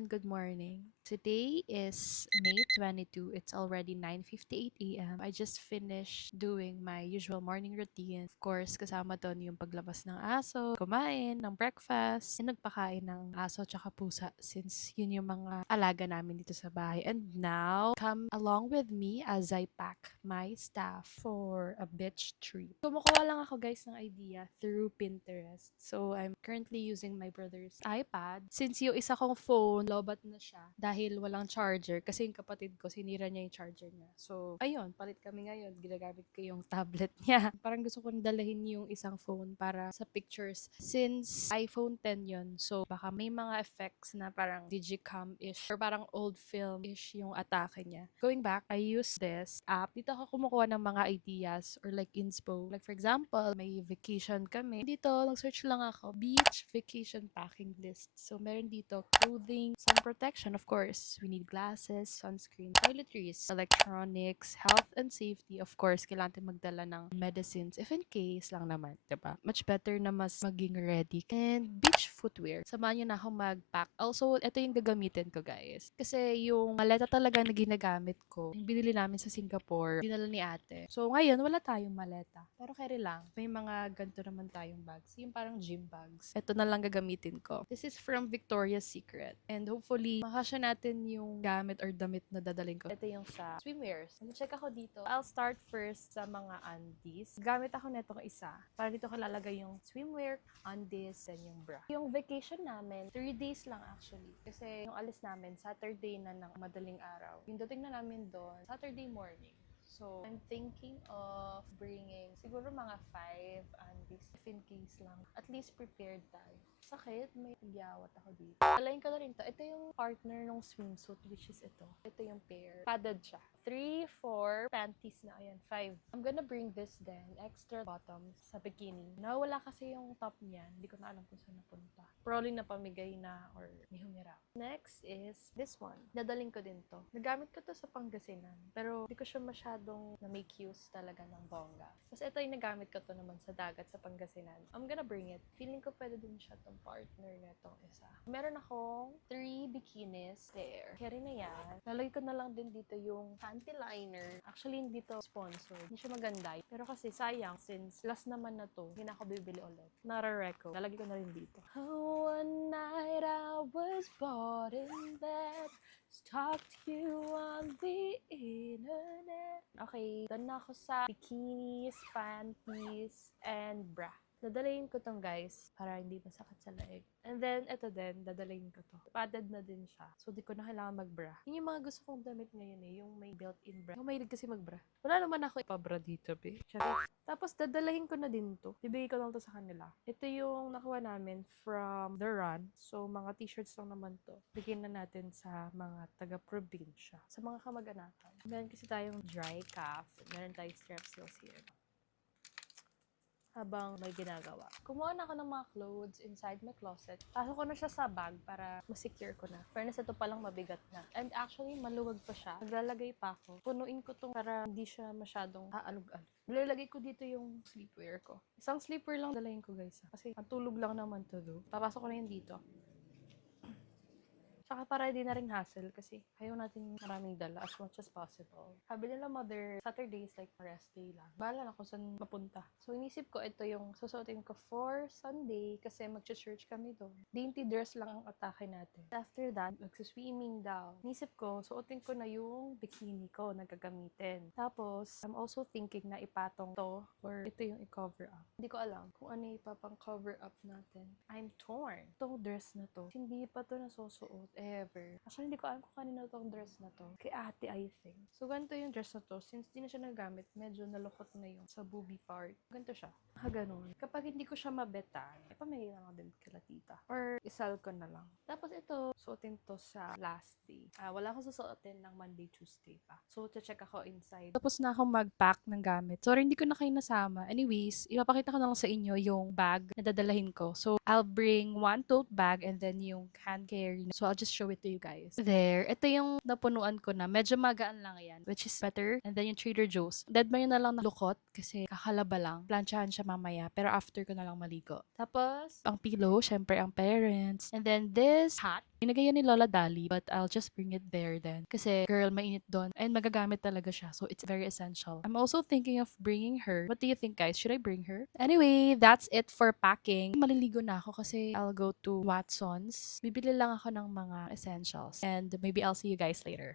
everyone, good morning. Today is May 22. It's already 9:58 a.m. I just finished doing my usual morning routine. Of course, kasama doon yung paglabas ng aso, kumain ng breakfast, and nagpakain ng aso tsaka pusa since yun yung mga alaga namin dito sa bahay. And now, come along with me as I pack my stuff for a beach trip. Kumukuha lang ako guys ng idea through Pinterest. So, I'm currently using my brother's iPad. Since yung isa kong phone, lobat na siya dahil walang charger. Kasi yung kapatid ko, sinira niya yung charger niya. So, ayun, palit kami ngayon. Ginagamit ko yung tablet niya. Parang gusto ko dalahin yung isang phone para sa pictures. Since iPhone 10 yun, so baka may mga effects na parang digicam-ish or parang old film-ish yung atake niya. Going back, I use this app. Dito ako kumukuha ng mga ideas or like inspo. Like for example, may vacation kami. Dito, nag-search lang ako, beach vacation packing list. So, meron dito clothing, sun protection, of course. We need glasses, sunscreen, toiletries, electronics, health and safety. Of course, kailangan natin magdala ng medicines if in case lang naman, diba? Much better na mas maging ready. And beach footwear. Samahan nyo na ako mag-pack. Also, ito yung gagamitin ko, guys. Kasi yung maleta talaga na ginagamit ko, yung binili namin sa Singapore, dinala ni ate. So, ngayon, wala tayong maleta. Pero carry lang. May mga ganito naman tayong bags. Yung parang gym bags. Ito na lang gagamitin ko. This is from Victoria's Secret. And hopefully, makasya natin yung gamit or damit na dadalhin ko. Ito yung sa swimwears. Mag-check ako dito. I'll start first sa mga undies. Gamit ako netong isa. Para dito ko lalagay yung swimwear, undies, and yung bra. Yung vacation namin, 3 days lang actually. Kasi yung alis namin, Saturday na ng madaling araw. Yung dating na namin doon, Saturday morning. So, I'm thinking of bringing siguro mga 5 undies if in case lang. At least prepared tayo. Sakit, may nagyawat ako dito. Alayin ko na rin to. Ito yung partner ng swimsuit, which is ito. Ito yung pair. Padded siya. 3, 4 panties na. Ayan, 5. I'm gonna bring this then. Extra bottoms sa bikini. Nawala kasi yung top niyan. Hindi ko na alam kung saan napunta. Probably napamigay na or may humirap. Next is this one. Dadaling ko din to. Nagamit ko to sa Pangasinan. Pero hindi ko siya masyadong na-make use talaga ng bongga. Kasi ito yung nagamit ko to naman sa dagat sa Pangasinan. I'm gonna bring it. Feeling ko pwede din siya tong partner na itong isa. Meron akong 3 bikinis there. Carry na yan. Lalagay ko na lang din dito yung panty liner. Actually, hindi to sponsored. Hindi siya maganda. Pero kasi sayang, since last naman na to, hindi na ako bibili ulit. Nara-reco. Lalagay ko na rin dito. Oh, one night I was bored in bed. Stalked you on the internet. Okay, done na ako sa bikinis, panties, and bra. Dadalayin ko tong guys para hindi masakit sa leeg. And then, ito din, dadalayin ko to. Padded na din siya. So, di ko na kailangan mag-bra. Yun yung mga gusto kong damit ngayon eh. Yung may built-in bra. Yung mahilig kasi mag-bra. Wala naman ako ipabra dito, be. Charis. Tapos, dadalahin ko na din to. Bibigay ko lang to sa kanila. Ito yung nakuha namin from The Run. So, mga t-shirts lang naman to. Bigyan na natin sa mga taga-probinsya. Sa mga kamag-anakan. Meron kasi tayong dry calf. Meron tayong strepsils here. Habang may ginagawa. Kumuha na ako ng mga clothes inside my closet. Pasok ko na siya sa bag para ma-secure ko na. Fairness, ito palang mabigat na. And actually, maluwag pa siya. Naglalagay pa ako. Punuin ko to para hindi siya masyadong aalog-alog. Lalagay ko dito yung sleepwear ko. Isang sleepwear lang dalayin ko guys. Kasi ang tulog lang naman to do. Papasok ko na yun dito. Tsaka para di na rin hassle kasi ayaw natin maraming dala as much as possible. Sabi nila mother, Saturday is like rest day lang. Bahala na kung saan mapunta. So inisip ko ito yung susuotin ko for Sunday kasi mag-church kami doon. Dainty dress lang ang atake natin. After that, magsa-swimming daw. Inisip ko, suotin ko na yung bikini ko na gagamitin. Tapos, I'm also thinking na ipatong to or ito yung i-cover up. Hindi ko alam kung ano yung ipapang cover up natin. I'm torn. Itong dress na to, hindi pa to nasusuot ever. Actually, hindi ko alam kung kanino tong dress na to. Kay ate, I think. So, ganito yung dress na to. Since di na siya nagamit, medyo nalukot na yung sa boobie part. Ganito siya. Ganun. Kapag hindi ko siya mabetan, pamigay na lang din kila tita. Or isal ko na lang. Tapos ito, suotin to sa last day. Wala akong susuotin ng Monday, Tuesday pa. So, check ako inside. Tapos na akong mag-pack ng gamit. Sorry, hindi ko na kayo nasama. Anyways, ipapakita ko na lang sa inyo yung bag na dadalahin ko. So, I'll bring one tote bag and then yung hand carry. So, I'll just just show it to you guys. There, ito yung napunuan ko na. Medyo magaan lang yan, which is better. And then yung Trader Joe's. Dead mo yun na lang na lukot kasi kakalaba lang. Planchahan siya mamaya, pero after ko na lang maligo. Tapos, ang pillow, syempre ang parents. And then this hat, binigay yan ni Lola Dali, but I'll just bring it there then. Kasi, girl, mainit doon. And magagamit talaga siya, so it's very essential. I'm also thinking of bringing her. What do you think, guys? Should I bring her? Anyway, that's it for packing. Maliligo na ako kasi I'll go to Watson's. Bibili lang ako ng mga essentials. And maybe I'll see you guys later.